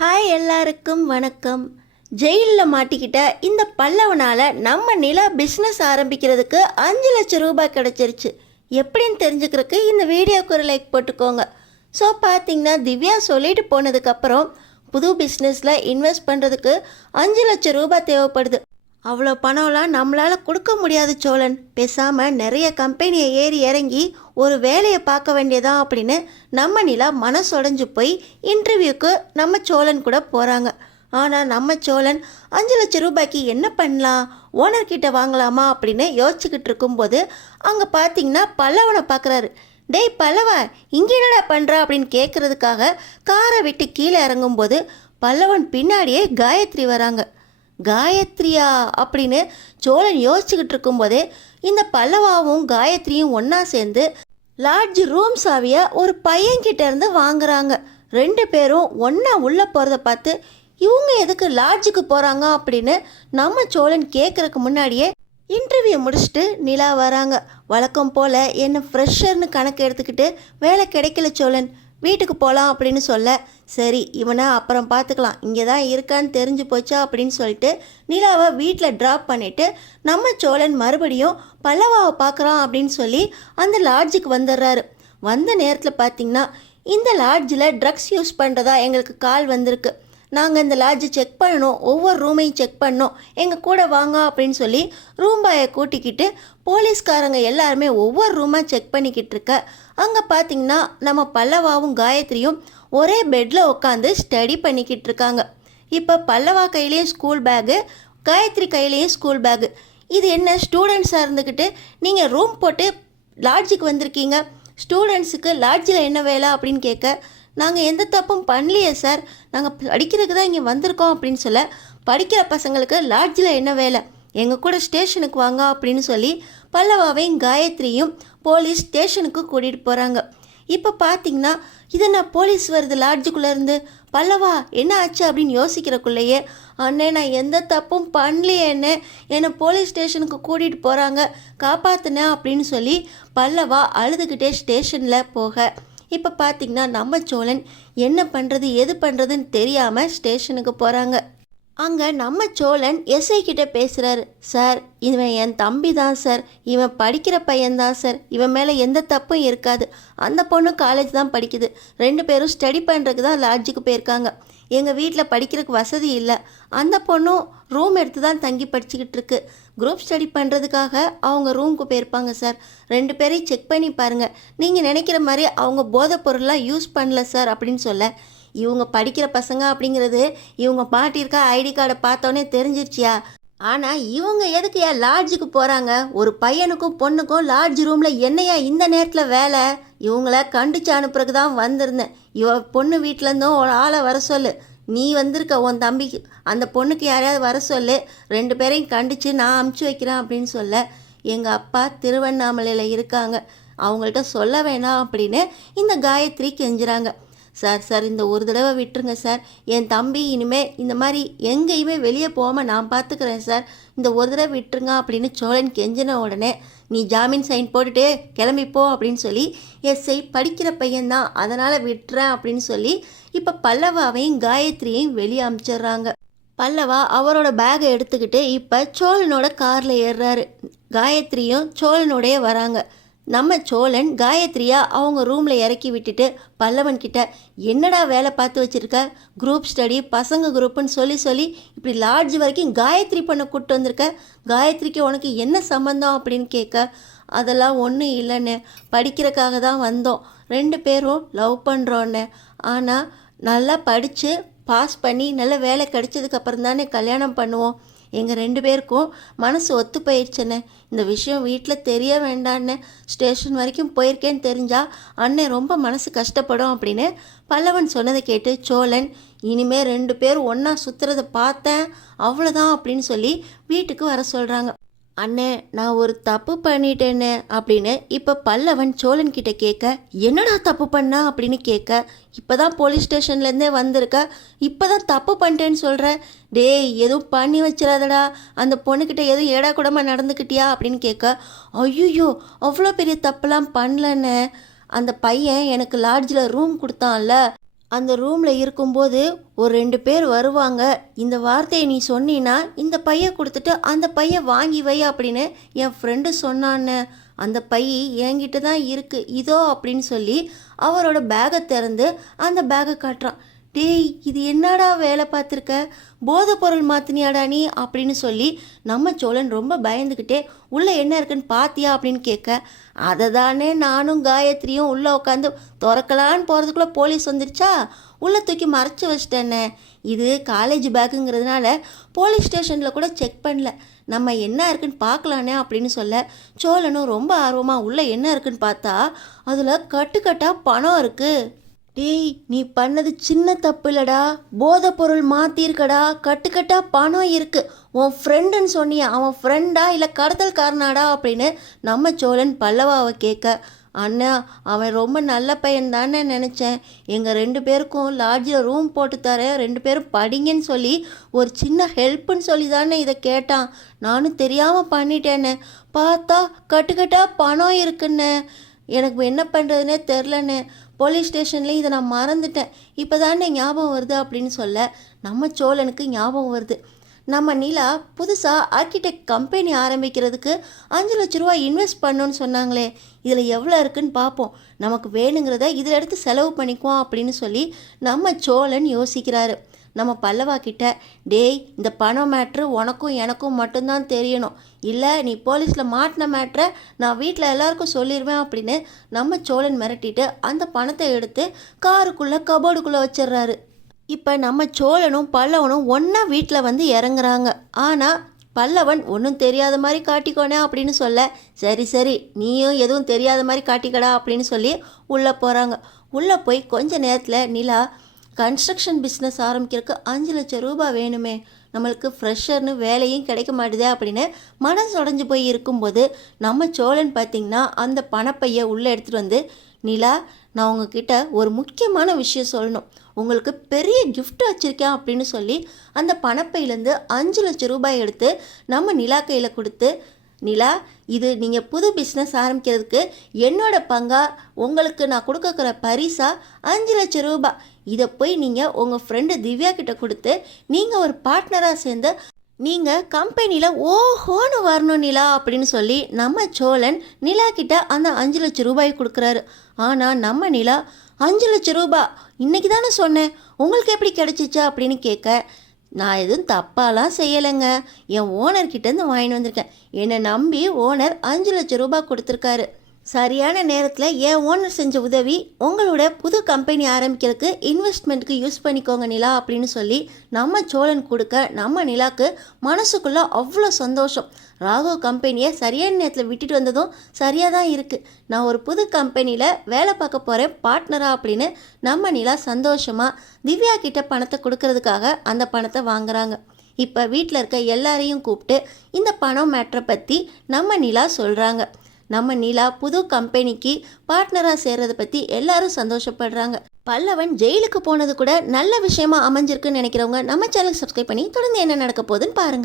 Hi எல்லாருக்கும் வணக்கம். ஜெயிலில் மாட்டிக்கிட்ட இந்த பல்லவனால் நம்ம நிலா பிஸ்னஸ் ஆரம்பிக்கிறதுக்கு 5 லட்சம் ரூபாய் கிடச்சிருச்சு. எப்படின்னு தெரிஞ்சுக்கிறதுக்கு இந்த வீடியோக்கு ஒரு லைக் போட்டுக்கோங்க. ஸோ பார்த்தீங்கன்னா திவ்யா சொல்லிட்டு போனதுக்கப்புறம் புது பிஸ்னஸில் இன்வெஸ்ட் பண்ணுறதுக்கு 5 லட்சம் ரூபாய் தேவைப்படுது. அவ்வளோ பணம்லாம் நம்மளால் கொடுக்க முடியாது சோழன். பேசாமல் நிறைய கம்பெனியை ஏறி இறங்கி ஒரு வேலையை பார்க்க வேண்டியதான் அப்படின்னு நம்ம நிலா மனசுடைஞ்சு போய் இன்டர்வியூக்கு நம்ம சோழன் கூட போகிறாங்க. ஆனால் நம்ம சோழன் 5 லட்சம் ரூபாய்க்கு என்ன பண்ணலாம், ஓனர்கிட்ட வாங்கலாமா அப்படின்னு யோசிச்சுக்கிட்டு இருக்கும்போது அங்கே பார்த்தீங்கன்னா பல்லவனை பார்க்குறாரு. டேய் பல்லவா, இங்கே என்னடா பண்ணுறா அப்படின்னு கேட்குறதுக்காக காரை விட்டு கீழே இறங்கும்போது பல்லவன் பின்னாடியே காயத்ரி வராங்க. காயத்ரியா அப்படின்னு சோழன் யோசிச்சுக்கிட்டு இருக்கும்போதே இந்த பல்லவாவும் காயத்ரியும் ஒன்றா சேர்ந்து லாட்ஜ் ரூம் சாவியை ஒரு பையன்கிட்ட இருந்து வாங்குறாங்க. 2 பேரும் ஒன்றா உள்ளே போகிறத பார்த்து இவங்க எதுக்கு லாட்ஜுக்கு போகிறாங்க அப்படின்னு நம்ம சோழன் கேட்குறதுக்கு முன்னாடியே இன்டர்வியூ முடிச்சுட்டு நிலா வராங்க. வழக்கம் போல் என்ன ஃப்ரெஷர்னு கணக்கு எடுத்துக்கிட்டு வேலை கிடைக்கல சோழன், வீட்டுக்கு போகலாம் அப்படின்னு சொல்ல, சரி இவனை அப்புறம் பார்த்துக்கலாம், இங்கே தான் இருக்கான்னு தெரிஞ்சு போச்சா அப்படின்னு சொல்லிட்டு நிலாவை வீட்டில் ட்ராப் பண்ணிவிட்டு நம்ம சோழன் மறுபடியும் பல்லவாவை பார்க்குறான் அப்படின்னு சொல்லி அந்த லாட்ஜுக்கு வந்துடுறாரு. வந்த நேரத்தில் பார்த்திங்கன்னா இந்த லாட்ஜில் ட்ரக்ஸ் யூஸ் பண்ணுறதா எங்களுக்கு கால் வந்திருக்கு. நாங்கள் இந்த லாட்ஜை செக் பண்ணணும், ஒவ்வொரு ரூமையும் செக் பண்ணோம், எங்கள் கூட வாங்க அப்படின்னு சொல்லி ரூம் பாயை கூட்டிக்கிட்டு போலீஸ்காரங்க எல்லாருமே ஒவ்வொரு ரூமாக செக் பண்ணிக்கிட்டு இருக்க. அங்கே பார்த்தீங்கன்னா நம்ம பல்லவாவும் காயத்ரியும் ஒரே பெட்டில் உட்காந்து ஸ்டடி பண்ணிக்கிட்டு இருக்காங்க. இப்போ பல்லவா கையிலேயும் ஸ்கூல் பேகு, காயத்ரி கையிலேயும் ஸ்கூல் பேகு. இது என்ன ஸ்டூடெண்ட்ஸாக இருந்துக்கிட்டு நீங்கள் ரூம் போட்டு லாட்ஜுக்கு வந்திருக்கீங்க, ஸ்டூடெண்ட்ஸுக்கு லாட்ஜில் என்ன வேலை அப்படின்னு கேட்க, நாங்கள் எந்த தப்பும் பண்ணலையே சார், நாங்கள் படிக்கிறதுக்கு தான் இங்கே வந்திருக்கோம் அப்படின்னு சொல்ல, படிக்கிற பசங்களுக்கு லாட்ஜில் என்ன வேலை, எங்கள் கூட ஸ்டேஷனுக்கு வாங்க அப்படின்னு சொல்லி பல்லவாவையும் காயத்ரியும் போலீஸ் ஸ்டேஷனுக்கு கூட்டிகிட்டு போகிறாங்க. இப்போ பார்த்தீங்கன்னா இதை நான் போலீஸ் வருது லாட்ஜுக்குள்ளேருந்து, பல்லவா என்ன ஆச்சு அப்படின்னு யோசிக்கிறக்குள்ளேயே, அண்ணே நான் எந்த தப்பும் பண்ணலையேன்னு என்னை போலீஸ் ஸ்டேஷனுக்கு கூட்டிகிட்டு போகிறாங்க, காப்பாற்றுனேன் அப்படின்னு சொல்லி பல்லவா அழுதுகிட்டே ஸ்டேஷனில் போக, இப்போ பார்த்திங்கன்னா நம்ம சோழன் என்ன பண்ணுறது எது பண்ணுறதுன்னு தெரியாமல் ஸ்டேஷனுக்கு போகிறாங்க. அங்கே நம்ம சோழன் எஸ்ஐ கிட்ட பேசுகிறாரு. சார் இவன் என் தம்பி தான் சார், இவன் படிக்கிற பையன்தான் சார், இவன் மேலே எந்த தப்பும் இருக்காது, அந்த பொண்ணு காலேஜ் தான் படிக்குது, 2 பேரும் ஸ்டடி பண்ணுறதுக்கு தான் லாட்ஜுக்கு போயிருக்காங்க, எங்கள் வீட்டில் படிக்கிறதுக்கு வசதி இல்லை, அந்த பொண்ணும் ரூம் எடுத்து தான் தங்கி படிச்சுக்கிட்டு இருக்கு, குரூப் ஸ்டடி பண்ணுறதுக்காக அவங்க ரூமுக்கு போயிருப்பாங்க சார், 2 பேரையும் செக் பண்ணி பாருங்கள், நீங்கள் நினைக்கிற மாதிரி அவங்க போதைப் பொருள்லாம் யூஸ் பண்ணல சார் அப்படின்னு சொல்ல, இவங்க படிக்கிற பசங்க அப்படிங்கிறது இவங்க பாட்டியிருக்க ஐடி கார்டை பார்த்தோன்னே தெரிஞ்சிருச்சியா, ஆனால் இவங்க எதுக்குயா லாட்ஜுக்கு போகிறாங்க, ஒரு பையனுக்கும் பொண்ணுக்கும் லாட்ஜ் ரூமில் என்னையா இந்த நேரத்தில் வேலை, இவங்கள கண்டிச்சு அனுப்புறதுக்கு தான் வந்திருந்தேன், இவ பொண்ணு வீட்டிலேருந்தும் ஒரு ஆளை வர சொல்லு, நீ வந்திருக்க உன் தம்பிக்கு அந்த பொண்ணுக்கு யாரையாவது வர சொல்லு, 2 பேரையும் கண்டித்து நான் அமுச்சு வைக்கிறேன் அப்படின்னு சொல்ல, எங்கள் அப்பா திருவண்ணாமலையில் இருக்காங்க, அவங்கள்ட்ட சொல்ல வேணாம் அப்படின்னு இந்த காயத்ரி கெஞ்சுறாங்க. சார் இந்த ஒரு தடவை விட்டுருங்க சார், என் தம்பி இனிமேல் இந்த மாதிரி எங்கேயுமே வெளியே போகாமல் நான் பார்த்துக்கிறேன் சார், இந்த ஒரு தடவை விட்டுருங்க அப்படின்னு சோழன் கெஞ்சின உடனே, நீ ஜாமீன் சைன் போட்டுட்டு கிளம்பிப்போ அப்படின்னு சொல்லி, எஸ்ஐ படிக்கிற பையன்தான் அதனால் விட்டுறேன் அப்படின்னு சொல்லி இப்போ பல்லவாவையும் காயத்ரியையும் வெளியே அனுப்பிச்சிடுறாங்க. பல்லவா அவரோட பேகை எடுத்துக்கிட்டு இப்போ சோழனோட காரில் ஏறுறாரு. காயத்ரியும் சோழனோடைய வராங்க. நம்ம சோழன் காயத்ரியா அவங்க ரூமில் இறக்கி விட்டுட்டு பல்லவன்கிட்ட, என்னடா வேலை பார்த்து வச்சுருக்க, குரூப் ஸ்டடி பசங்க குரூப்புன்னு சொல்லி இப்படி லாட்ஜ் வரைக்கும் காயத்ரி பண்ண கூப்பிட்டு வந்திருக்க, காயத்ரிக்கு உனக்கு என்ன சம்மந்தம் அப்படின்னு கேட்க, அதெல்லாம் ஒன்றும் இல்லைன்னு, படிக்கிறதுக்காக தான் வந்தோம், 2 பேரும் லவ் பண்ணுறோன்னு, ஆனால் நல்லா படித்து பாஸ் பண்ணி நல்ல வேலை கிடைச்சதுக்கப்புறம் தானே கல்யாணம் பண்ணுவோம், எங்கள் 2 பேருக்கும் மனசு ஒத்து போயிடுச்சுன்னு, இந்த விஷயம் வீட்டில் தெரிய வேண்டான்னு ஸ்டேஷன் வரைக்கும் போயிருக்கேன்னு தெரிஞ்சால் அண்ணன் ரொம்ப மனசு கஷ்டப்படும் அப்படின்னு பல்லவன் சொன்னதை கேட்டு சோழன், இனிமேல் 2 பேர் ஒன்றா சுற்றுறதை பார்த்தேன் அவ்வளோதான் அப்படின்னு சொல்லி வீட்டுக்கு வர சொல்கிறாங்க. அண்ணே நான் ஒரு தப்பு பண்ணிட்டேன்னு அப்படின்னு இப்போ பல்லவன் சோழன்கிட்ட கேட்க, என்னடா தப்பு பண்ணா அப்படின்னு கேட்க, இப்போ தான் போலீஸ் ஸ்டேஷன்லேருந்தே வந்திருக்க, இப்போ தான் தப்பு பண்ணிட்டேன்னு சொல்கிற, டேய் எதுவும் பண்ணி வச்சிடாதடா, அந்த பொண்ணுக்கிட்ட எதுவும் ஏடா கூடமாக நடந்துக்கிட்டியா அப்படின்னு கேட்க, ஐயோ அவ்வளோ பெரிய தப்புலாம் பண்ணலன்னு, அந்த பையன் எனக்கு லாட்ஜில் ரூம் கொடுத்தான்ல, அந்த ரூமில் இருக்கும்போது ஒரு 2 பேர் வருவாங்க. இந்த வார்த்தையை நீ சொன்னீன்னா இந்த பையை கொடுத்துட்டு அந்த பையை வாங்கி வை அப்படின்னு என் ஃப்ரெண்டு சொன்னான்னு. அந்த பை என்கிட்ட தான் இருக்குது இதோ அப்படின்னு சொல்லி அவரோட பேகை திறந்து அந்த பேகை காட்டுறான். டேய், இது என்னடா வேலை பார்த்துருக்க, போதை பொருள் மாத்தினியாடா நீ அப்படின்னு சொல்லி நம்ம சோழன் ரொம்ப பயந்துக்கிட்டே உள்ளே என்ன இருக்குன்னு பார்த்தியா அப்படின்னு கேட்க, அதை தானே நானும் காயத்ரியும் உள்ளே உட்காந்து திறக்கலான்னு போகிறதுக்குள்ளே போலீஸ் வந்துருச்சா, உள்ளே தூக்கி மறைச்சி வச்சிட்டேனே. இது காலேஜ் பேக்குங்கிறதுனால போலீஸ் ஸ்டேஷனில் கூட செக் பண்ணல, நம்ம என்ன இருக்குன்னு பார்க்கலானே அப்படின்னு சொல்ல சோழனும் ரொம்ப ஆர்வமாக உள்ளே என்ன இருக்குன்னு பார்த்தா அதில் கட்டுக்கட்டாக பணம் இருக்குது. டேய், நீ பண்ணது சின்ன தப்பு இல்லடா, போதை பொருள் மாற்றிருக்கடா, கட்டுக்கட்டா பணம் இருக்குது. உன் ஃப்ரெண்டுன்னு சொன்னியா, அவன் ஃப்ரெண்டா இல்லை கடத்தல்காரனாடா அப்படின்னு நம்ம சோழன் பல்லவாவை கேட்க, அண்ணா அவன் ரொம்ப நல்ல பையன் தானே நினச்சேன், எங்கள் 2 பேருக்கும் லாட்ஜில் ரூம் போட்டு தரேன், 2 பேரும் படிங்கன்னு சொல்லி ஒரு சின்ன ஹெல்ப்புன்னு சொல்லி தானே இதை கேட்டான், நானும் தெரியாமல் பண்ணிட்டேன்னு பார்த்தா கட்டுக்கட்டா பணம் இருக்குன்னு. எனக்கு என்ன பண்ணுறதுனே தெரிலன்னு, போலீஸ் ஸ்டேஷன்லேயும் இதை நான் மறந்துட்டேன், இப்போ தானே ஞாபகம் வருது அப்படின்னு சொல்ல நம்ம சோழனுக்கு ஞாபகம் வருது. நம்ம நிலா புதுசாக ஆர்கிடெக்ட் கம்பெனி ஆரம்பிக்கிறதுக்கு 5 லட்ச ரூபா இன்வெஸ்ட் பண்ணணுன்னு சொன்னாங்களே, இதில் எவ்வளோ இருக்குன்னு பார்ப்போம், நமக்கு வேணுங்கிறத இதில் எடுத்து செலவு பண்ணிக்குவோம் அப்படின்னு சொல்லி நம்ம சோழன் யோசிக்கிறாரு. நம்ம பல்லவா கிட்ட, டேய் இந்த பணம் மேட்ரு உனக்கும் எனக்கும் மட்டும்தான் தெரியணும், இல்லை நீ போலீஸில் மாட்டின மேட்ரை நான் வீட்டில் எல்லாருக்கும் சொல்லிடுவேன் அப்படின்னு நம்ம சோழன் மிரட்டிட்டு அந்த பணத்தை எடுத்து காருக்குள்ளே கபோர்டுக்குள்ளே வச்சிடுறாரு. இப்போ நம்ம சோழனும் பல்லவனும் ஒன்றா வீட்டில் வந்து இறங்குறாங்க. ஆனால் பல்லவன் ஒன்றும் தெரியாத மாதிரி காட்டிக்கோனே அப்படின்னு சொல்ல, சரி சரி நீயும் எதுவும் தெரியாத மாதிரி காட்டிக்கடா அப்படின்னு சொல்லி உள்ளே போகிறாங்க. உள்ளே போய் கொஞ்ச நேரத்தில் நிலா, கன்ஸ்ட்ரக்ஷன் பிஸ்னஸ் ஆரம்பிக்கிறதுக்கு 5 லட்சம் ரூபாய் வேணுமே, நம்மளுக்கு ஃப்ரெஷர்னு வேலையும் கிடைக்க மாட்டுதே அப்படின்னு மனசு உடஞ்சி போய் இருக்கும்போது நம்ம சோழன் பார்த்திங்கன்னா அந்த பணப்பையை உள்ளே எடுத்துகிட்டு வந்து, நிலா நான் உங்ககிட்ட ஒரு முக்கியமான விஷயம் சொல்லணும், உங்களுக்கு பெரிய கிஃப்ட் வச்சுருக்கேன் அப்படின்னு சொல்லி அந்த பணப்பையிலேருந்து 5 லட்சம் ரூபாய் எடுத்து நம்ம நிலா கையில் கொடுத்து, நிலா இது நீங்கள் புது பிஸ்னஸ் ஆரம்பிக்கிறதுக்கு என்னோட பங்காக உங்களுக்கு நான் கொடுக்குற பரிசாக 5 லட்சம் ரூபாய், இதை போய் நீங்கள் உங்கள் ஃப்ரெண்டு திவ்யா கிட்ட கொடுத்து நீங்கள் ஒரு பார்ட்னராக சேர்ந்து நீங்கள் கம்பெனியில் ஓஹோன்னு வரணும் நிலா அப்படின்னு சொல்லி நம்ம சோழன் நிலா கிட்ட அந்த 5 லட்சம் ரூபாய் கொடுக்குறாரு. ஆனால் நம்ம நிலா 5 லட்சம் ரூபாய் இன்றைக்கி தானே சொன்னேன், உங்களுக்கு எப்படி கிடச்சிச்சா அப்படின்னு கேட்க, நான் எதுவும் தப்பாலாம் செய்யலைங்க, என் ஓனர்கிட்டேருந்து வாங்கிட்டு வந்திருக்கேன், என்னை நம்பி ஓனர் 5 லட்சம் ரூபாய் கொடுத்துருக்காரு, சரியான நேரத்தில் என் ஓனர் செஞ்ச உதவி உங்களோட புது கம்பெனி ஆரம்பிக்கிறதுக்கு இன்வெஸ்ட்மெண்ட்டுக்கு யூஸ் பண்ணிக்கோங்க நிலா அப்படின்னு சொல்லி நம்ம சோழன் கொடுக்க நம்ம நிலாக்கு மனசுக்குள்ளே அவ்வளோ சந்தோஷம். ராகவ் கம்பெனியை சரியான நேரத்தில் விட்டுட்டு வந்ததும் சரியாக தான் இருக்குது, நான் ஒரு புது கம்பெனியில் வேலை பார்க்க போகிறேன் பார்ட்னராக அப்படின்னு நம்ம நிலா சந்தோஷமாக திவ்யா கிட்ட பணத்தை கொடுக்கறதுக்காக அந்த பணத்தை வாங்குறாங்க. இப்போ வீட்டில் இருக்க எல்லாரையும் கூப்பிட்டு இந்த பணம் மேட்ரை பற்றி நம்ம நிலா சொல்கிறாங்க. நம்ம நிலா புது கம்பெனிக்கு பார்ட்னராக சேர்றதை பற்றி எல்லாரும் சந்தோஷப்படுறாங்க. பல்லவன் ஜெயிலுக்கு போனது கூட நல்ல விஷயமா அமைஞ்சிருக்குன்னு நினைக்கிறவங்க நம்ம சேனல் சப்ஸ்கிரைப் பண்ணி தொடர்ந்து என்ன நடக்க போகுதுன்னு பாருங்கள்.